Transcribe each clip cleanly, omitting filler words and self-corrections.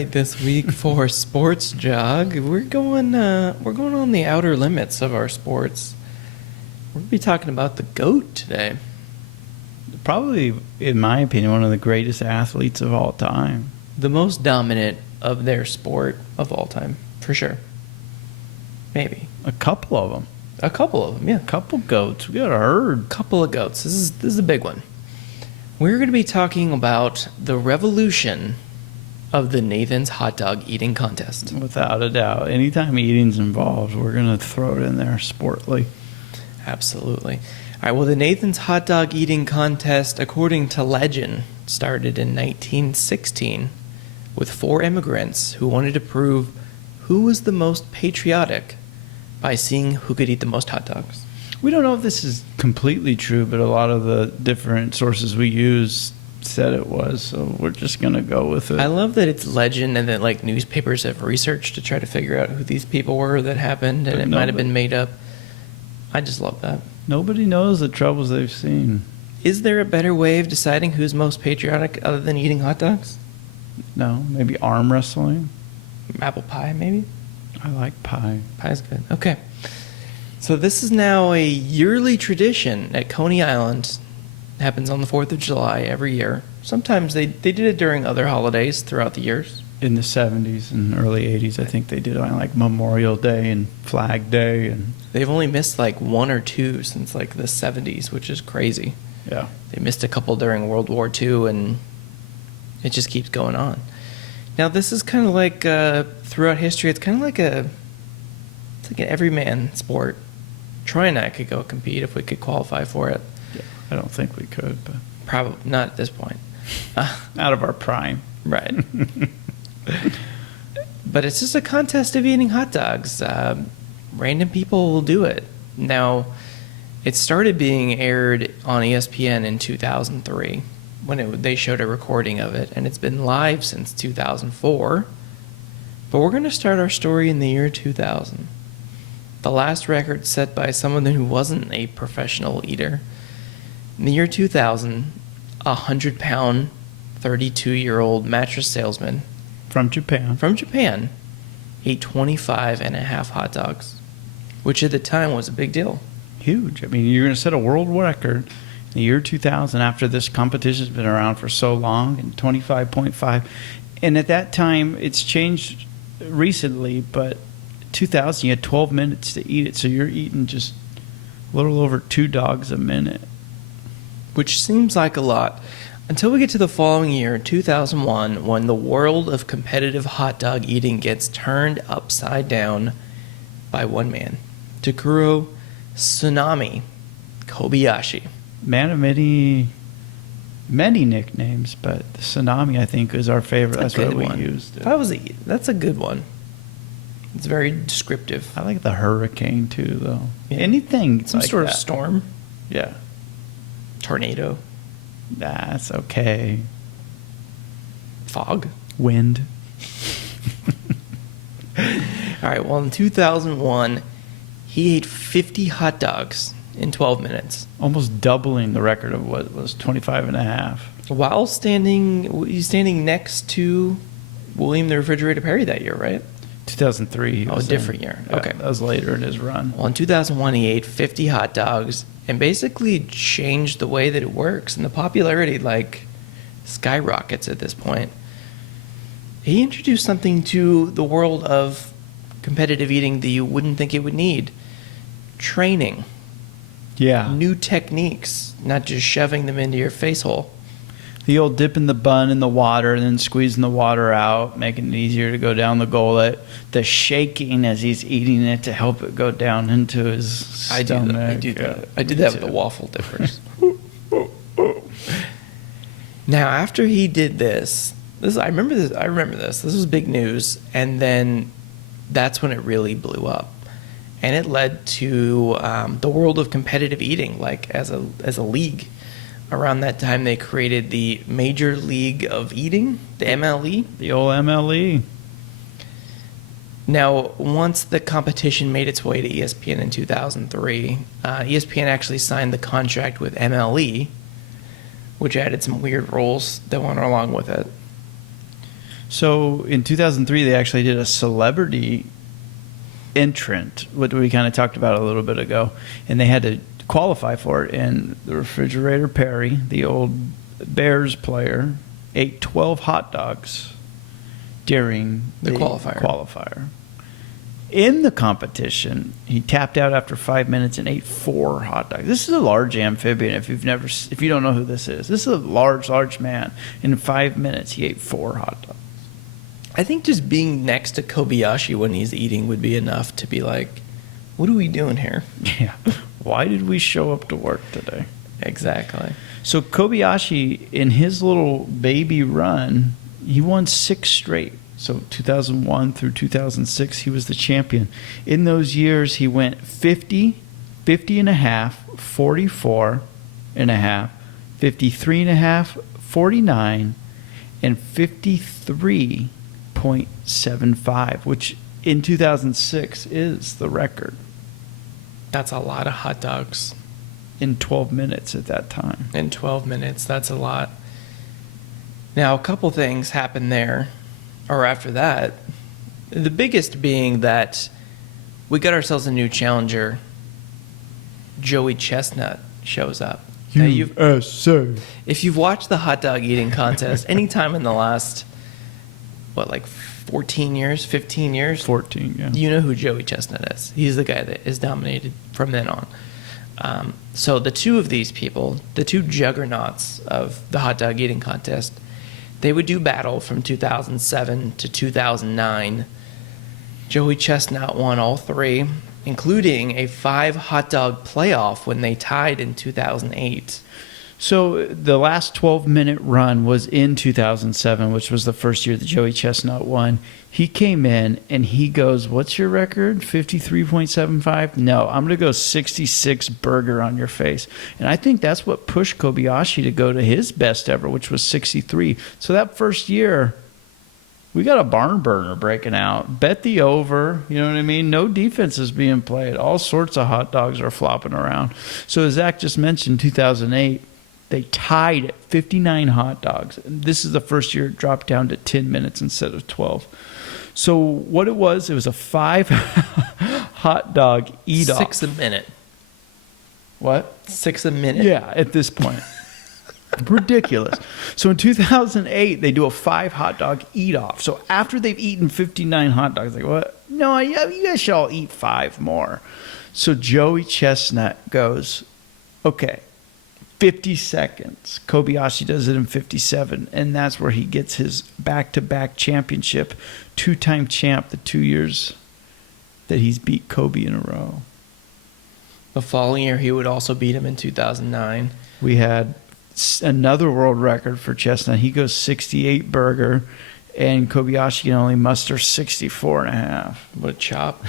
right, this week for Sports Jog, we're going on the outer limits of our sports. We're gonna be talking about the GOAT today. Probably, in my opinion, one of the greatest athletes of all time. The most dominant of their sport of all time, for sure. Maybe. A couple of them. A couple of them, yeah. A couple goats. We got a herd. Couple of goats. This is a big one. We're going to be talking about the revolution of the Nathan's hot dog eating contest. Without a doubt. Anytime eating's involved, we're going to throw it in there sportly. Absolutely. All right, well, the Nathan's hot dog eating contest, according to legend, started in 1916 with 4 immigrants who wanted to prove who was the most patriotic by seeing who could eat the most hot dogs. We don't know if this is completely true, but a lot of the different sources we use said it was, so we're just going to go with it. I love that it's legend and that like newspapers have researched to try to figure out who these people were that happened, and it might have been made up. I just love that. Nobody knows the troubles they've seen. Is there a better way of deciding who's most patriotic other than eating hot dogs? No, maybe arm wrestling. Apple pie, maybe? I like pie. Pie's good. Okay. So this is now a yearly tradition at Coney Island. It happens on the 4th of July every year. Sometimes they did it during other holidays throughout the years. In the 70s and early 80s, I think they did it on like Memorial Day and Flag Day. And they've only missed like 1 or 2 since like the 70s, which is crazy. yeah. They missed a couple during World War II, and it just keeps going on. Now, this is kind of like, throughout history, it's kind of like an everyman sport. Troy and I could go compete if we could qualify for it. Yeah, I don't think we could, but Probably not at this point. out of our prime. Right. But it's just a contest of eating hot dogs. Random people will do it. Now, it started being aired on ESPN in 2003 when they showed a recording of it, and it's been live since 2004. But we're going to start our story in the year 2000. The last record set by someone who wasn't a professional eater. In the year 2000, a 100-pound, 32-year-old mattress salesman From Japan ate 25 and a half hot dogs, which at the time was a big deal. Huge. I mean, you're going to set a world record in the year 2000 after this competition's been around for so long, and 25.5. And at that time, it's changed recently, but 2000, you had 12 minutes to eat it, so you're eating just a little over 2 dogs a minute. Which seems like a lot. Until we get to the following year, 2001, when the world of competitive hot dog eating gets turned upside down by one man, Takuro Tsunami Kobayashi. Man of many nicknames, but the Tsunami, I think, is our favorite. That's what we used. That's a good one. It's very descriptive. I like the Hurricane, too, though. Yeah. Anything Some like sort that. of storm, Yeah. tornado, That's okay. fog. Wind. All right, well, in 2001, he ate 50 hot dogs in 12 minutes. Almost doubling the record of what was 25 and a half. While he's standing next to William the Refrigerator Perry that year, right? 2003. Oh, a different year. Yeah, Okay. That was later in his run. Well, in 2001, he ate 50 hot dogs and basically changed the way that it works. And the popularity, like, skyrockets at this point. He introduced something to the world of competitive eating that you wouldn't think it would need. Training. Yeah. New techniques, not just shoving them into your face hole. The old dipping the bun in the water and then squeezing the water out, making it easier to go down the gullet. The shaking as he's eating it to help it go down into his stomach. I do that with the waffle dippers. Now, after he did this, I remember this. This was big news, and then that's when it really blew up, and it led to the world of competitive eating, like as a league. Around that time, they created the Major League of Eating, the MLE. The old MLE. Now, once the competition made its way to ESPN in 2003, ESPN actually signed the contract with MLE, which added some weird rules that went along with it. So in 2003, they actually did a celebrity entrant, what we kind of talked about a little bit ago, and they had to qualify for it. And the Refrigerator Perry, the old Bears player, ate 12 hot dogs during The qualifier. In the competition, he tapped out after 5 minutes and ate 4 hot dogs. This is a large amphibian. If you don't know who this is a large man. In 5 minutes, he ate 4 hot dogs. I think just being next to Kobayashi when he's eating would be enough to be like, what are we doing here? Yeah. Why did we show up to work today? Exactly. So Kobayashi, in his little baby run, he won 6 straight. So 2001 through 2006, he was the champion. In those years, he went 50, 50 and a half, 44 and a half, 53 and a half, 49, and 53.75, which in 2006 is the record. That's a lot of hot dogs. In 12 minutes at that time. In 12 minutes, that's a lot. Now, a couple things happened there, or after that. The biggest being that we got ourselves a new challenger. Joey Chestnut shows up. Now, USA. if you've watched the hot dog eating contest anytime in the last, 14 years, 15 years? 14, yeah. You know who Joey Chestnut is. He's the guy that is dominated from then on. So the two of these people, the two juggernauts of the hot dog eating contest, they would do battle from 2007 to 2009. Joey Chestnut won all 3, including a 5 hot dog playoff when they tied in 2008. So the last 12-minute run was in 2007, which was the first year that Joey Chestnut won. He came in and he goes, what's your record? 53.75? No, I'm going to go 66 burger on your face. And I think that's what pushed Kobayashi to go to his best ever, which was 63. So that first year, we got a barn burner breaking out. Bet the over, you know what I mean? No defense is being played. All sorts of hot dogs are flopping around. So as Zach just mentioned, 2008, they tied at 59 hot dogs. This is the first year it dropped down to 10 minutes instead of 12. So what it was a 5 hot dog eat-off. 6 a minute. What? 6 a minute? Yeah, at this point. Ridiculous. So in 2008, they do a 5 hot dog eat-off. So after they've eaten 59 hot dogs, like, what? No, yeah, you guys should all eat 5 more. So Joey Chestnut goes, okay, 50 seconds. Kobayashi does it in 57, and that's where he gets his back-to-back championship, 2-time champ the 2 years that he's beat Kobe in a row. The following year, he would also beat him in 2009. We had another world record for Chestnut. He goes 68 burger, and Kobayashi can only muster 64 and a half. What a chop.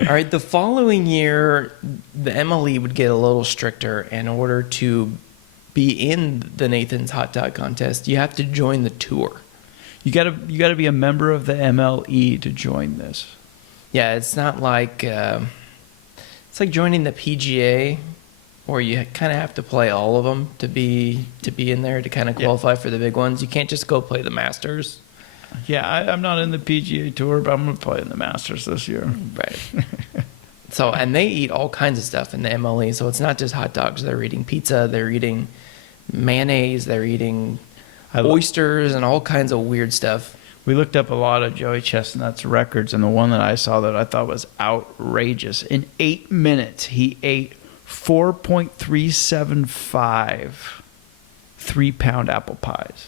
All right, the following year, the MLE would get a little stricter. In order to be in the Nathan's Hot Dog Contest, you have to join the tour. You gotta be a member of the MLE to join this. Yeah, it's not like it's like joining the PGA, where you kind of have to play all of them to be in there to kind of qualify for the big ones. You can't just go play the Masters. Yeah, I'm not in the PGA Tour, but I'm going to play in the Masters this year. Right. So, and they eat all kinds of stuff in the MLE. So it's not just hot dogs. They're eating pizza. They're eating mayonnaise. They're eating oysters and all kinds of weird stuff. We looked up a lot of Joey Chestnut's records, and the one that I saw that I thought was outrageous. In 8 minutes, he ate 4.375 3-pound apple pies.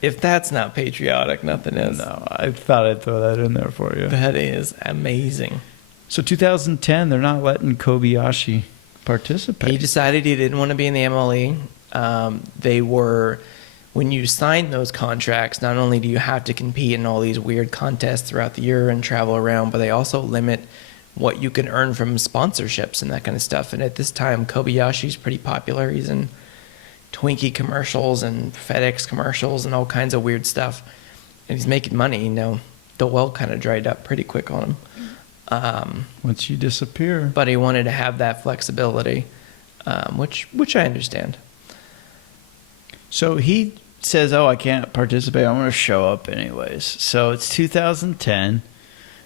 If that's not patriotic, nothing is. No, I thought I'd throw that in there for you. That is amazing. So 2010, they're not letting Kobayashi participate. He decided he didn't want to be in the MLE. When you sign those contracts, not only do you have to compete in all these weird contests throughout the year and travel around, but they also limit what you can earn from sponsorships and that kind of stuff. And at this time, Kobayashi's pretty popular. He's in Twinkie commercials and FedEx commercials and all kinds of weird stuff. And he's making money. The well kind of dried up pretty quick on him. Once you disappear. But he wanted to have that flexibility, which I understand. So he says, "Oh, I can't participate. I'm going to show up anyways." So it's 2010.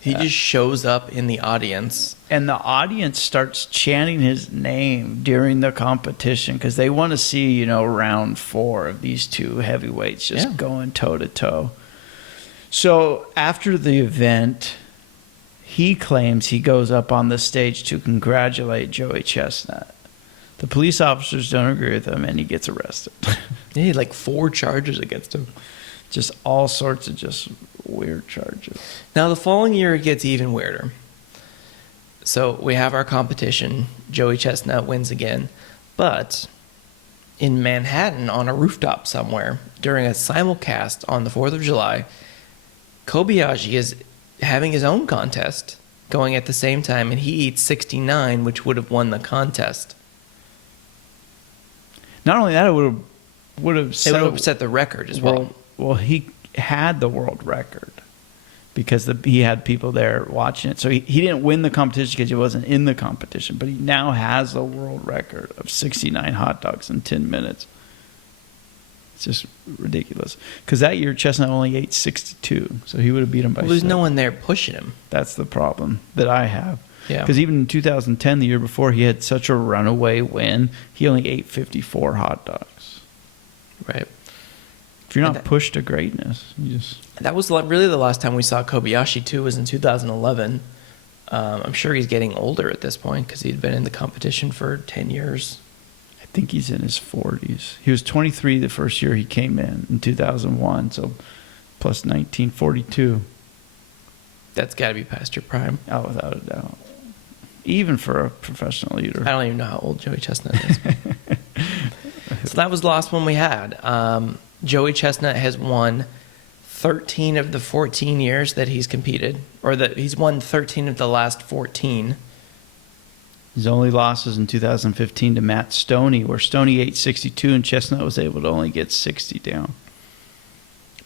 He just shows up in the audience. And the audience starts chanting his name during the competition because they want to see, round 4 of these two heavyweights just going toe to toe. So after the event, he claims he goes up on the stage to congratulate Joey Chestnut. The police officers don't agree with him, and he gets arrested. He had like 4 charges against him. Just all sorts of just weird charges. Now, the following year, it gets even weirder. So we have our competition. Joey Chestnut wins again. But in Manhattan, on a rooftop somewhere, during a simulcast on the 4th of July, Kobayashi is having his own contest going at the same time, and he eats 69, which would have won the contest. Not only that, it would have set the record as well. Well, he had the world record because he had people there watching it. So he didn't win the competition because he wasn't in the competition, but he now has the world record of 69 hot dogs in 10 minutes. It's just ridiculous. Because that year, Chestnut only ate 62, so he would have beat him by 7. There's no one there pushing him. That's the problem that I have. Yeah. Because even in 2010, the year before, he had such a runaway win. He only ate 54 hot dogs. Right. If you're not pushed to greatness, you just... That was really the last time we saw Kobayashi, too, was in 2011. I'm sure he's getting older at this point because he'd been in the competition for 10 years. I think he's in his 40s. He was 23 the first year he came in 2001, so plus 1942. That's got to be past your prime. Oh, without a doubt. Even for a professional eater. I don't even know how old Joey Chestnut is. So that was the last one we had. Joey Chestnut has won 13 of the 14 years that he's competed, or that he's won 13 of the last 14. His only losses in 2015 to Matt Stoney, where Stoney ate 62 and Chestnut was able to only get 60 down.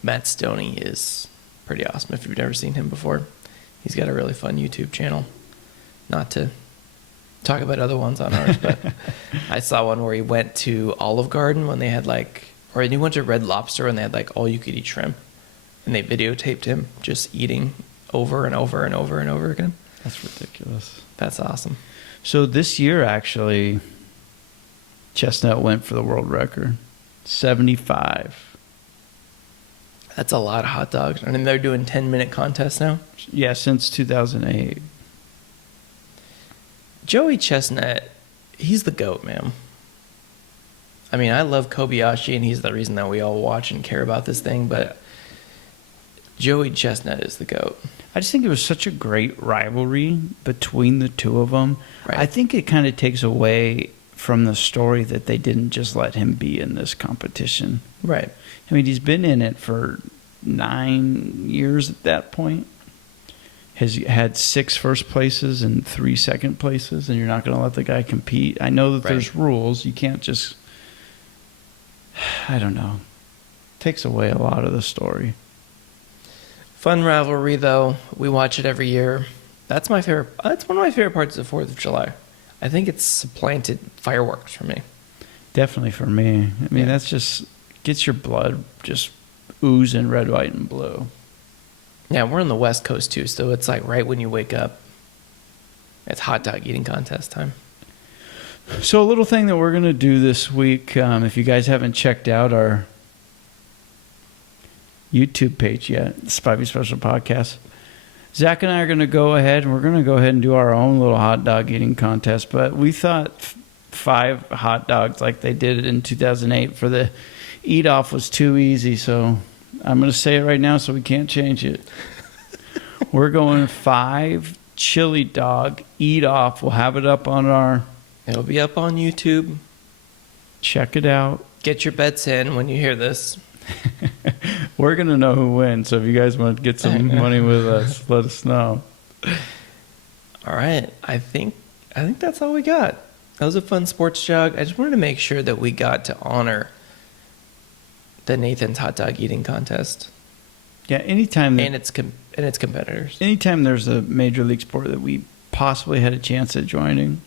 Matt Stoney is pretty awesome if you've never seen him before. He's got a really fun YouTube channel. Not to talk about other ones on ours, but I saw one where he went to Olive Garden when they had or he went to Red Lobster when they had all you could eat shrimp, and they videotaped him just eating over and over and over and over again. That's ridiculous. That's awesome. So this year, actually, Chestnut went for the world record, 75. That's a lot of hot dogs. I mean, they're doing 10-minute contests now. Yeah, since 2008. Joey Chestnut, he's the GOAT, man. I mean, I love Kobayashi, and he's the reason that we all watch and care about this thing, but Joey Chestnut is the GOAT. I just think it was such a great rivalry between the two of them. Right. I think it kind of takes away from the story that they didn't just let him be in this competition. Right. I mean, he's been in it for 9 years at that point. Has had 6 first places and 3 second places, and you're not going to let the guy compete. I know that there's rules. You can't just... I don't know. Takes away a lot of the story. Fun rivalry, though. We watch it every year. That's my favorite. That's one of my favorite parts of the 4th of July. I think it's supplanted fireworks for me. Definitely for me. I mean, that's just gets your blood just oozing red, white, and blue. Yeah, we're on the West Coast, too, so it's right when you wake up. It's hot dog eating contest time. So a little thing that we're going to do this week, if you guys haven't checked out our YouTube page yet, the Spivey Special Podcast, Zach and I are going to go ahead, and we're going to go ahead and do our own little hot dog eating contest. But we thought 5 hot dogs like they did it in 2008 for the eat-off was too easy, so I'm going to say it right now so we can't change it. We're going 5 chili dog eat-off. We'll have it up on our... It'll be up on YouTube. Check it out. Get your bets in when you hear this. We're going to know who wins, so if you guys want to get some money with us, let us know. All right. I think that's all we got. That was a fun sports jog. I just wanted to make sure that we got to honor the Nathan's hot dog eating contest. Yeah, anytime... And its competitors. Anytime there's a major league sport that we possibly had a chance at joining...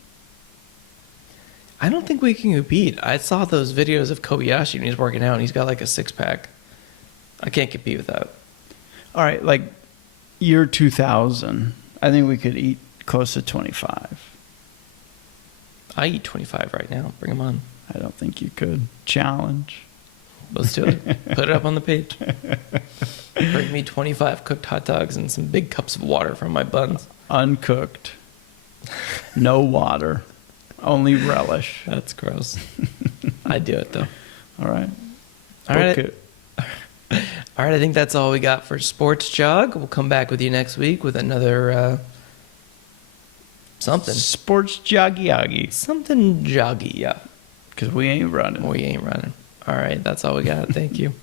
I don't think we can compete. I saw those videos of Kobayashi and he's working out and he's got like a 6-pack. I can't compete with that. All right, like year 2000, I think we could eat close to 25. I eat 25 right now. Bring them on. I don't think you could. Challenge. Let's do it. Put it up on the page. Bring me 25 cooked hot dogs and some big cups of water from my buns. Uncooked. No water. Only relish. That's gross. I'd do it though. All right. All right. Book it. All right. I think that's all we got for Sports Jog. We'll come back with you next week with another something. Sports joggy. Something joggy, yeah. Because we ain't running. We ain't running. All right. That's all we got. Thank you.